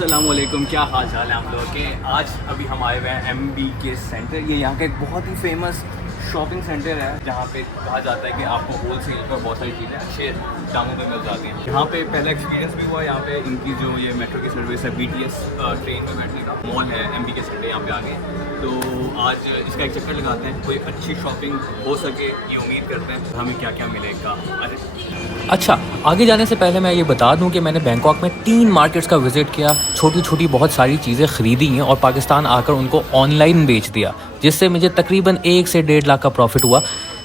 अस्सलामुअलैकुम, क्या हाल चाल है आप लोगों के। आज अभी हम आए हुए हैं MBK सेंटर। ये यहाँ का एक बहुत ही फेमस शॉपिंग सेंटर है जहाँ पे कहा जाता है कि आपको होल सेल पर बहुत सारी चीज़ें अच्छे दामों में मिल जाती हैं। यहाँ पे पहला एक्सपीरियंस भी हुआ। यहाँ पे इनकी जो ये मेट्रो की सर्विस है BTS ट्रेन में बैठने का मॉल है MBK सेंटर यहाँ पे आगे। तो आज इसका एक चक्कर लगाते हैं, कोई अच्छी शॉपिंग हो सके ये उम्मीद करते हैं। हमें क्या क्या मिलेगा। अच्छा, आगे जाने से पहले मैं ये बता दूं कि मैंने बैंकॉक में 3 मार्केट्स का विज़िट किया, छोटी छोटी बहुत सारी चीज़ें ख़रीदी हैं और पाकिस्तान आकर उनको ऑनलाइन बेच दिया, जिससे मुझे तकरीबन 1 से 1.5 लाख का प्रॉफिट हुआ,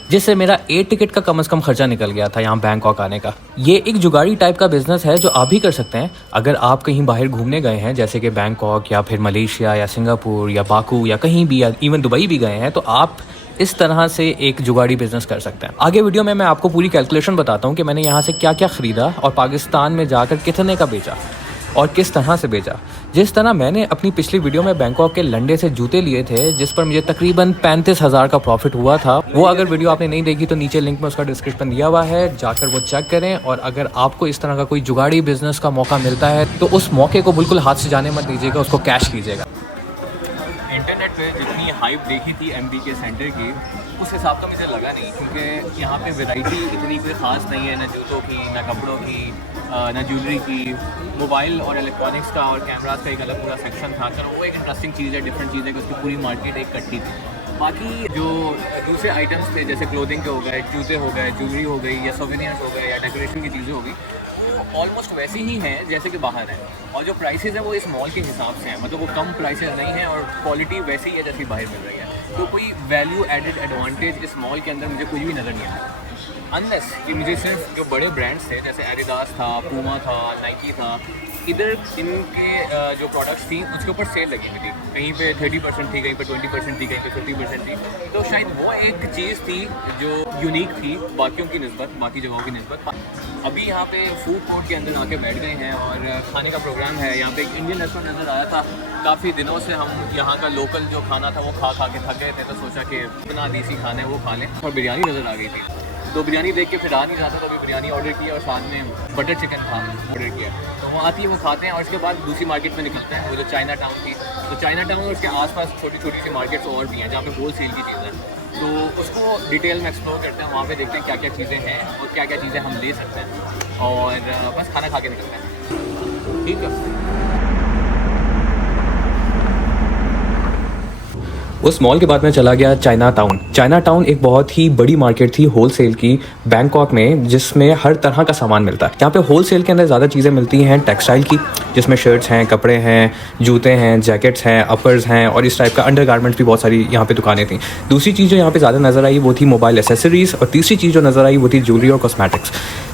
जिससे मेरा एयर टिकट का कम से कम खर्चा निकल गया था यहाँ बैंकॉक आने का। ये एक जुगाड़ी टाइप का बिज़नेस है जो आप भी कर सकते हैं। अगर आप कहीं बाहर घूमने गए हैं जैसे कि बैंकॉक या फिर मलेशिया या सिंगापुर या बाकू या कहीं भी या इवन दुबई भी गए हैं, तो आप इस तरह से एक जुगाड़ी बिजनेस कर सकते हैं। आगे वीडियो में मैं आपको पूरी कैलकुलेशन बताता हूँ कि मैंने यहाँ से क्या क्या ख़रीदा और पाकिस्तान में जाकर कितने का बेचा और किस तरह से बेचा। जिस तरह मैंने अपनी पिछली वीडियो में बैंकॉक के लंडे से जूते लिए थे जिस पर मुझे तकरीबन 35,000 का प्रॉफिट हुआ था, वो अगर वीडियो आपने नहीं देखी तो नीचे लिंक में उसका डिस्क्रिप्शन दिया हुआ है, जाकर वो चेक करें। और अगर आपको इस तरह का कोई जुगाड़ी बिजनेस का मौका मिलता है तो उस मौके को बिल्कुल हाथ से जाने मत दीजिएगा, उसको कैश कीजिएगा। इंटरनेट पे जितनी हाइप देखी थी MBK सेंटर की, उस हिसाब का मुझे लगा नहीं, क्योंकि यहाँ पे वैरायटी इतनी कोई ख़ास नहीं है, ना जूतों की, ना कपड़ों की, ना ज्वेलरी की। मोबाइल और इलेक्ट्रॉनिक्स का और कैमरास का एक अलग पूरा सेक्शन था। चलो वो एक इंटरेस्टिंग चीज़ है, डिफरेंट चीज़ है कि उसकी पूरी मार्केट एक कट्टी थी। बाकी जो दूसरे आइटम्स थे जैसे क्लोथिंग के हो गए, जूते हो गए, ज्वेलरी हो गई, या सोवेनियर्स हो गए, या डेकोरेशन की चीज़ें हो गई, ऑलमोस्ट वैसी ही हैं जैसे कि बाहर है। और जो प्राइसेस है वो इस मॉल के हिसाब से हैं, मतलब वो कम प्राइसेस नहीं है और क्वालिटी वैसी ही है जैसी बाहर मिल रही है। तो कोई वैल्यू एडेड एडवांटेज इस मॉल के अंदर मुझे कुछ भी नज़र नहीं आया, अनलेस कि मुझे सिर्फ जो बड़े ब्रांड्स थे जैसे एडिडास था, पूमा था, नाइकी था, इधर इनके जो प्रोडक्ट्स थी उसके ऊपर सेल लगी हुई थी। कहीं पे 30% थी, कहीं पे 20% थी, कहीं पे 50% थी। तो शायद वो एक चीज़ थी जो यूनिक थी बाकियों की निस्बत, बाकी जगहों की निस्बत। अभी यहाँ पे फूड कोर्ट के अंदर आके बैठ गए हैं और खाने का प्रोग्राम है। यहाँ पे एक इंडियन रेस्टोरेंट नज़र आया था। काफ़ी दिनों से हम यहाँ का लोकल जो खाना था वो खा के थक गए थे, तो सोचा कि अपना देसी खाना है वो खा लें। और बिरयानी नज़र आ गई थी, तो बिरयानी देख के फिर आ नहीं जाता, तो अभी बिरयानी ऑर्डर किया और साथ में बटर चिकन था ऑर्डर किया। तो वो आती है, वो खाते हैं और उसके बाद दूसरी मार्केट में निकलते हैं, वो जो चाइना टाउन थी। तो चाइना टाउन और उसके आसपास छोटी छोटी सी मार्केट्स और भी हैं जहाँ पे होल सेल की चीज़ें हैं। तो उसको डिटेल में एक्सप्लोर करते हैं, वहाँ पे देखते हैं क्या क्या चीज़ें हैं और क्या क्या चीज़ें हम ले सकते हैं, और बस खाना खा के निकलते हैं। ठीक है। उस मॉल के बाद मैं चला गया चाइना टाउन। चाइना टाउन एक बहुत ही बड़ी मार्केट थी होलसेल की बैंकॉक में, जिसमें हर तरह का सामान मिलता है। यहाँ पे होलसेल के अंदर ज़्यादा चीज़ें मिलती हैं टेक्सटाइल की, जिसमें शर्ट्स हैं, कपड़े हैं, जूते हैं, जैकेट्स हैं, अपर्स हैं और इस टाइप का अंडरगारमेंट्स भी बहुत सारी यहाँ पे दुकानें थी। दूसरी चीज़ जो यहाँ पे ज़्यादा नज़र आई वो थी मोबाइल एसेसरीज़, और तीसरी चीज़ जो नज़र आई वो थी ज्वेलरी और कॉस्मेटिक्स।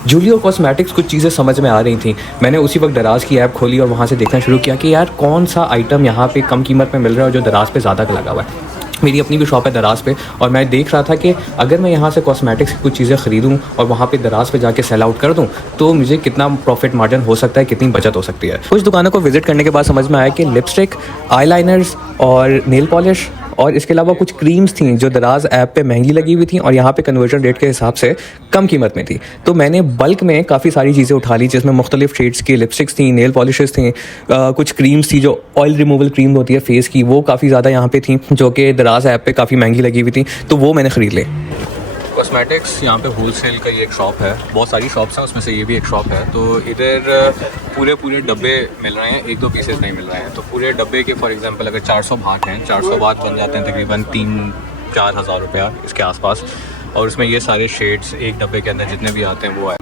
ज्वेलरी और कॉस्मेटिक्स कुछ चीज़ें समझ में आ रही थी। मैंने उसी वक्त दराज की ऐप खोली और वहाँ से देखना शुरू किया कि यार कौन सा आइटम यहाँ पे कम कीमत में मिल रहा है और जो दराज पे ज़्यादा का लगा हुआ है। मेरी अपनी भी शॉप है दराज पे, और मैं देख रहा था कि अगर मैं यहाँ से कॉस्मेटिक्स की कुछ चीज़ें ख़रीदूँ और वहाँ पे दराज पे जाके सेल आउट कर दूँ तो मुझे कितना प्रॉफिट मार्जिन हो सकता है, कितनी बचत हो सकती है। कुछ दुकानों को विज़िट करने के बाद समझ में आया कि लिपस्टिक, आईलाइनर्स और नेल पॉलिश और इसके अलावा कुछ क्रीम्स थी जो दराज ऐप पे महंगी लगी हुई थी और यहाँ पे कन्वर्जन रेट के हिसाब से कम कीमत में थी। तो मैंने बल्क में काफ़ी सारी चीज़ें उठा ली, जिसमें मुख्तलिफ शेड्स की लिपस्टिक्स थी, नेल पॉलिशेस थी, कुछ क्रीम्स थी जो ऑयल रिमूवल क्रीम होती है फेस की, वो काफ़ी ज़्यादा यहाँ पे थी जो कि दराज ऐप पे काफ़ी महंगी लगी हुई थी, तो वो मैंने ख़रीद ली। कॉस्मेटिक्स यहाँ पे होलसेल का ये एक शॉप है, बहुत सारी शॉप्स हैं उसमें से ये भी एक शॉप है। तो इधर पूरे डब्बे मिल रहे हैं, 1-2 पीसेस नहीं मिल रहे हैं। तो पूरे डब्बे के फॉर एग्जांपल अगर 400 बात हैं, 400 बात बन जाते हैं तकरीबन 3-4 हज़ार रुपया इसके आसपास। और उसमें ये सारे शेड्स एक डब्बे के अंदर जितने भी आते हैं वो है।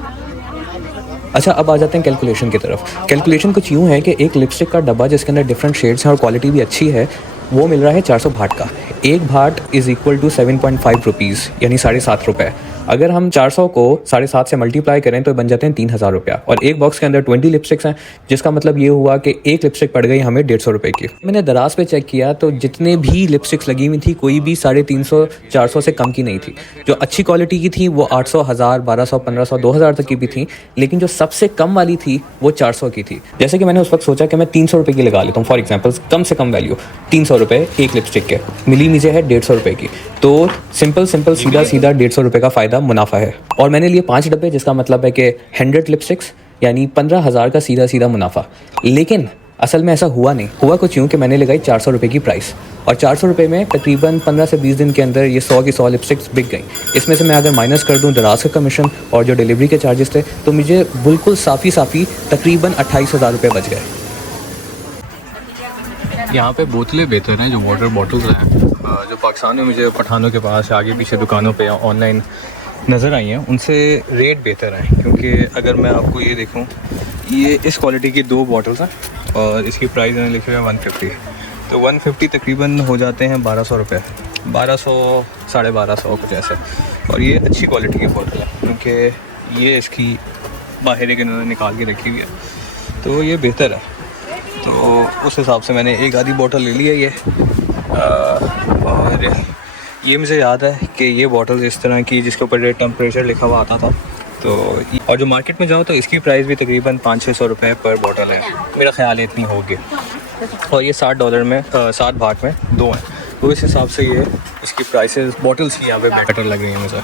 अच्छा, अब आ जाते हैं कैलकुलेशन की तरफ। कैलकुलेशन कुछ यूँ है कि एक लिपस्टिक का डब्बा जिसके अंदर डिफरेंट शेड्स हैं और क्वालिटी भी अच्छी है, वो मिल रहा है 400 भाट का। एक भाट इज़ इक्वल टू 7.5 रुपीज़, यानी 7.5 रुपये। अगर हम 400 को 7.5 से मल्टीप्लाई करें तो बन जाते हैं 3,000 रुपया। और एक बॉक्स के अंदर 20 लिपस्टिक्स हैं, जिसका मतलब ये हुआ कि एक लिपस्टिक पड़ गई हमें 150 रुपये की। मैंने दराज पे चेक किया तो जितने भी लिपस्टिक्स लगी हुई थी कोई भी 350-400 से कम की नहीं थी। जो अच्छी क्वालिटी की थी वो 800, 1000, 1200, 1500, 2000 तक की भी थी, लेकिन जो सबसे कम वाली थी वो 400 की थी। जैसे कि मैंने उस वक्त सोचा कि मैं 300 रुपये की लगा लेता हूँ, फॉर एग्जाम्पल कम से कम वैल्यू 300 रुपये एक लिपस्टिक के, मिली मुझे है 150 रुपये की। तो सिंपल सीधा 150 रुपये का फ़ायदा मुनाफा है। और मैंने लिए 5 डब्बे, जिसका मतलब है कि 100 लिपस्टिक्स यानी 15,000 का सीधा मुनाफा। लेकिन असल में ऐसा हुआ नहीं, हुआ कुछ यूँ कि मैंने लगाई 400 रुपये की प्राइस, और 400 रुपये में तकरीबन 15 से 20 दिन के अंदर ये 100 की 100 लिपस्टिक्स बिक गई। इसमें से मैं अगर माइनस कर दूँ दराज का कमीशन और जो डिलीवरी के चार्जेस थे, तो मुझे बिल्कुल साफ़ी तकरीबन 28,000 रुपये बच गए। यहाँ पे बोतलें बेहतर हैं, जो वाटर बॉटल्स हैं जो पाकिस्तान में मुझे पठानों के पास आगे पीछे दुकानों पे या ऑनलाइन नज़र आई हैं, उनसे रेट बेहतर हैं। क्योंकि अगर मैं आपको ये देखूँ, ये इस क्वालिटी की 2 बॉटल्स हैं और इसकी प्राइस मैंने लिखी हुई है 150। तो 150 तकरीबन हो जाते हैं 1200 रुपये, 1200 1250 कुछ ऐसे। और ये अच्छी क्वालिटी की बोतल है क्योंकि ये इसकी बाहर एक इन्होंने निकाल के रखी हुई है, तो ये बेहतर है। तो उस हिसाब से मैंने एक आधी बोतल ले ली है ये। और ये मुझे याद है कि ये बॉटल इस तरह की जिसके ऊपर टेम्परेचर लिखा हुआ आता था, तो और जो मार्केट में जाओ तो इसकी प्राइस भी तकरीबन 500-600 रुपये पर बॉटल है, मेरा ख्याल है इतनी होगी। और ये $60 में 7 भाग में 2 हैं, तो इस हिसाब से ये इसकी प्राइसेस बॉटल्स की यहाँ पे बेटर लग रही हैं मुझे।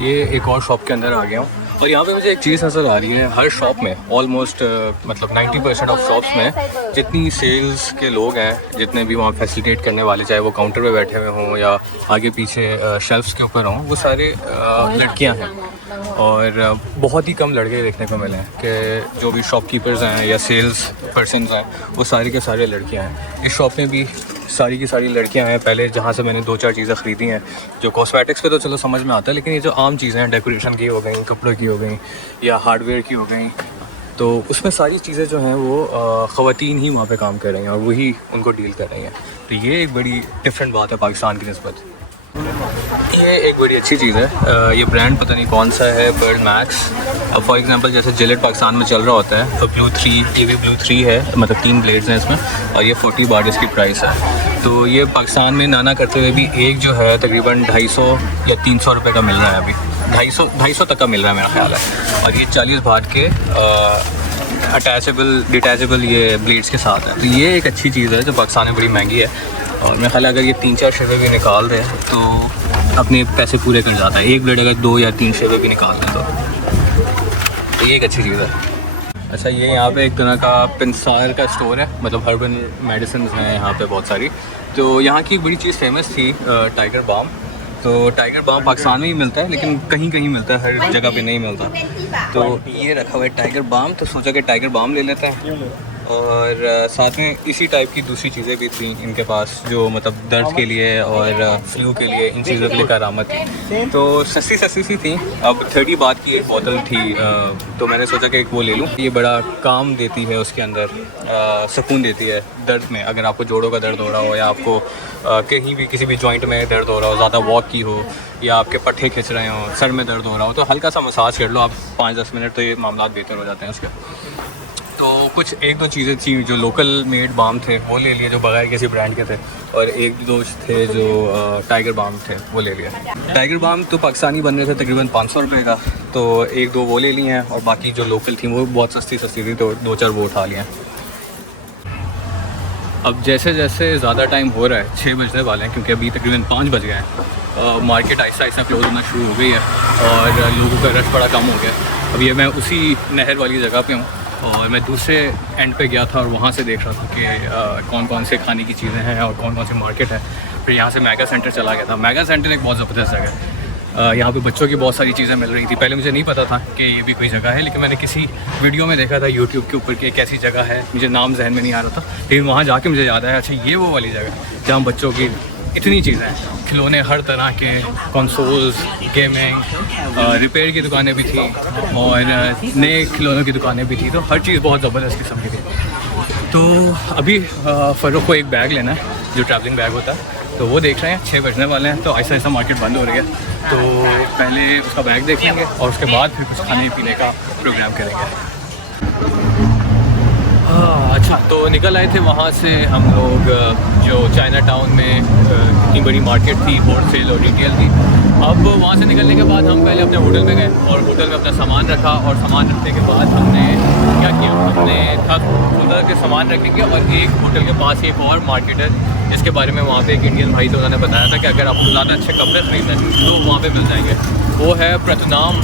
ये एक और शॉप के अंदर आ गया हूँ और यहाँ पे मुझे एक चीज़ नज़र आ रही है, हर शॉप में ऑलमोस्ट मतलब 90% ऑफ शॉप्स में जितनी सेल्स के लोग हैं, जितने भी वहाँ फैसिलिटेट करने वाले, चाहे वो काउंटर पे बैठे हुए हों या आगे पीछे शेल्फ्स के ऊपर हों, वो सारे लड़कियाँ हैं। और बहुत ही कम लड़के देखने को मिले हैं कि जो भी शॉपकीपर्स हैं या सेल्स पर्सनस हैं वो सारे के सारे लड़कियाँ हैं। इस शॉप में भी सारी की सारी लड़कियां हैं। पहले जहाँ से मैंने 2-4 चीज़ें ख़रीदी हैं, जो कॉस्मेटिक्स पे तो चलो समझ में आता है, लेकिन ये जो आम चीज़ें हैं, डेकोरेशन की हो गई, कपड़ों की हो गई या हार्डवेयर की हो गई, तो उसमें सारी चीज़ें जो हैं वो ख़वातीन ही वहाँ पे काम कर रही हैं और वही उनको डील कर रही हैं। तो ये एक बड़ी डिफरेंट बात है पाकिस्तान की निस्बत। ये एक बड़ी अच्छी चीज़ है। ये ब्रांड पता नहीं कौन सा है, बर्ड मैक्स। अब फॉर एग्जांपल जैसे जिलेट पाकिस्तान में चल रहा होता है, तो ब्लू 3, ये भी ब्लू 3 है, मतलब 3 ब्लेड्स हैं इसमें, और ये 40 बार इसकी प्राइस है। तो ये पाकिस्तान में ना करते हुए भी एक जो है तकरीबन 250 या 300 रुपये का मिल रहा है, अभी 250 तक का मिल रहा है मेरा ख्याल है। और ये 40 बार के अटैचेबल डिटैचेबल ये ब्लेड्स के साथ है। तो ये एक अच्छी चीज़ है जो पाकिस्तान में बड़ी महंगी है, और मेरा ख्याल है अगर ये 3-4 शेवे भी निकाल दें तो अपने पैसे पूरे कर जाता है। एक ब्लेड अगर 2 या 3 शेवे भी निकाल दें तो ये एक अच्छी चीज़ है। अच्छा, ये यहाँ पे एक तरह का पिंसार का स्टोर है, मतलब हर्बल मेडिसिन हैं यहाँ पे बहुत सारी। तो यहाँ की एक बड़ी चीज़ फेमस थी टाइगर बाम। तो टाइगर बाम पाकिस्तान में ही मिलता है, लेकिन कहीं कहीं मिलता है, हर जगह पे नहीं मिलता। तो ये रखा हुआ है टाइगर बाम, तो सोचा कि टाइगर बाम ले लेते हैं। और साथ में इसी टाइप की दूसरी चीज़ें भी थी इनके पास, जो मतलब दर्द के लिए और फ्लू के लिए, इन चीज़ों के लिए करामत थी। तो सस्ती सी थी। अब 30 बात की एक बोतल थी, तो मैंने सोचा कि एक वो ले लूँ। ये बड़ा काम देती है, उसके अंदर सुकून देती है दर्द में। अगर आपको जोड़ों का दर्द हो रहा हो या आपको कहीं भी किसी भी जॉइंट में दर्द हो रहा हो, ज़्यादा वॉक की हो, या आपके पट्टे खिंच रहे हो, सर में दर्द हो रहा हो, तो हल्का सा मसाज कर लो आप 5-10 मिनट, तो ये मामला बेहतर हो जाते हैं उसके। तो कुछ 1-2 चीज़ें थी जो लोकल मेड बाम थे वो ले लिए, जो बगैर किसी ब्रांड के थे, और 1-2 थे जो टाइगर बाम थे वो ले लिए। टाइगर बाम तो पाकिस्तानी बन रहे थे तकरीबन 500 रुपये का, तो 1-2 वो ले लिए हैं, और बाकी जो लोकल थी वो बहुत सस्ती थी, तो 2-4 वो उठा लिए। अब जैसे जैसे ज़्यादा टाइम हो रहा है, 6 बजने वाले हैं, क्योंकि अभी तकरीबन 5 बज गए हैं। मार्केट आहिस्ता क्लोज होना शुरू हो गई है और लोगों का रश बड़ा कम हो गया। अब ये मैं उसी नहर वाली जगह पे हूँ, और मैं दूसरे एंड पे गया था और वहाँ से देख रहा था कि कौन कौन से खाने की चीज़ें हैं और कौन कौन सी मार्केट है। फिर यहाँ से मेगा सेंटर चला गया था। मेगा सेंटर एक बहुत ज़बरदस्त जगह है। यहाँ पे बच्चों की बहुत सारी चीज़ें मिल रही थी। पहले मुझे नहीं पता था कि ये भी कोई जगह है, लेकिन मैंने किसी वीडियो में देखा था यूट्यूब के ऊपर कि एक ऐसी जगह है, मुझे नाम जहन में नहीं आ रहा था, लेकिन वहाँ जाके मुझे याद आया, अच्छा ये वो वाली जगह जहाँ बच्चों की इतनी चीज़ें हैं, खिलौने हर तरह के, कंसोल्स, गेमिंग, रिपेयर की दुकानें भी थी और नए खिलौनों की दुकानें भी थी। तो हर चीज़ बहुत ज़बरदस्त किस्म की थी। तो अभी फ़रूक को एक बैग लेना है, जो ट्रैवलिंग बैग होता है, तो वो देख रहे हैं। 6 बजने वाले हैं, तो ऐसा मार्केट बंद हो रही है, तो पहले उसका बैग देखेंगे और उसके बाद फिर कुछ खाने पीने का प्रोग्राम करेंगे। अच्छा, तो निकल आए थे वहाँ से हम लोग, जो चाइना टाउन में इतनी बड़ी मार्केट थी, होल सेल और रिटेल थी। अब वहाँ से निकलने के बाद हम पहले अपने होटल में गए और होटल में अपना सामान रखा, और सामान रखने के बाद हमने क्या किया, हमने सोचा कि सामान रखेंगे, और एक होटल के पास एक और मार्केट है जिसके बारे में वहाँ पे एक इंडियन भाई थे, उन्होंने बताया था कि अगर आपको ज़्यादा अच्छे कपड़े खरीदने हैं तो वहाँ पे मिल जाएंगे। वो है प्रतुनाम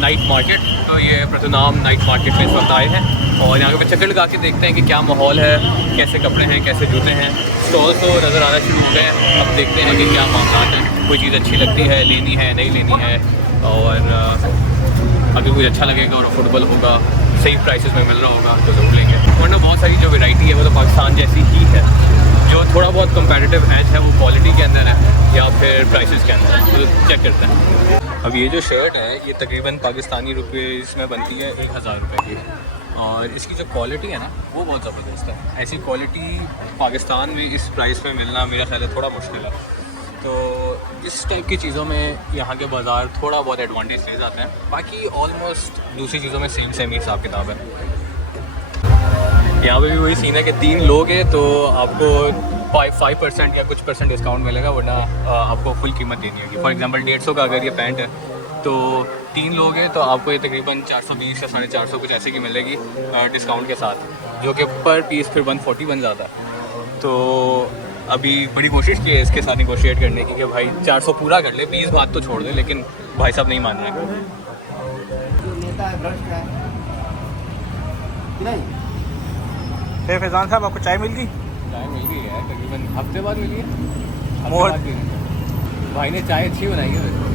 नाइट मार्केट। तो ये प्रतुनाम नाइट मार्केट में इस वक्त आए हैं और यहाँ पे चक्कर लगा के देखते हैं कि क्या माहौल है, कैसे कपड़े हैं, कैसे जूते हैं। स्टॉल्स तो नज़र आना शुरू हो गए हैं। अब देखते हैं कि क्या मामला है, कोई चीज़ अच्छी लगती है, लेनी है नहीं लेनी है, और अगर कुछ अच्छा लगेगा और अफोर्डेबल होगा, सही प्राइसेस में मिल रहा होगा तो ज़रूर लेंगे। वरना बहुत सारी जो वैरायटी है वो तो पाकिस्तान जैसी ही है। जो थोड़ा बहुत कंपैरेटिव एज है वो क्वालिटी के अंदर है या फिर प्राइसेस के अंदर है, तो चेक करते हैं। अब ये जो शर्ट है ये तकरीबन पाकिस्तानी रुपीज़ में बनती है 1000 रुपये की, और इसकी जो क्वालिटी है ना वो बहुत ज़बरदस्त है। ऐसी क्वालिटी पाकिस्तान में इस प्राइस में मिलना मेरा ख्याल है थोड़ा मुश्किल है। तो इस टाइप की चीज़ों में यहाँ के बाज़ार थोड़ा बहुत एडवांटेज ले जाते हैं, बाकी ऑलमोस्ट दूसरी चीज़ों में सेम ही हिसाब किताब है। यहाँ पे भी वही सीन है कि 3 लोग हैं तो आपको 5% या कुछ % डिस्काउंट मिलेगा, वरना आपको फुल कीमत देनी होगी। फॉर एग्जांपल 150 का अगर ये पैंट है तो 3 लोग हैं तो आपको ये तकरीबन 420 या 450 कुछ ऐसे की मिलेगी डिस्काउंट के साथ, जो कि पर पीस फिर 140 बन जाता है। तो अभी बड़ी कोशिश की है इसके साथ निगोशिएट करने की कि भाई 400 पूरा कर ले, 20 बात तो छोड़ दे, लेकिन भाई साहब नहीं मान रहे। फिर फैज़ान साहब आपको चाय मिल गई? चाय मिल गई है, तकरीबन हफ्ते बाद मिली है। मोहर भाई ने चाय अच्छी बनाई है।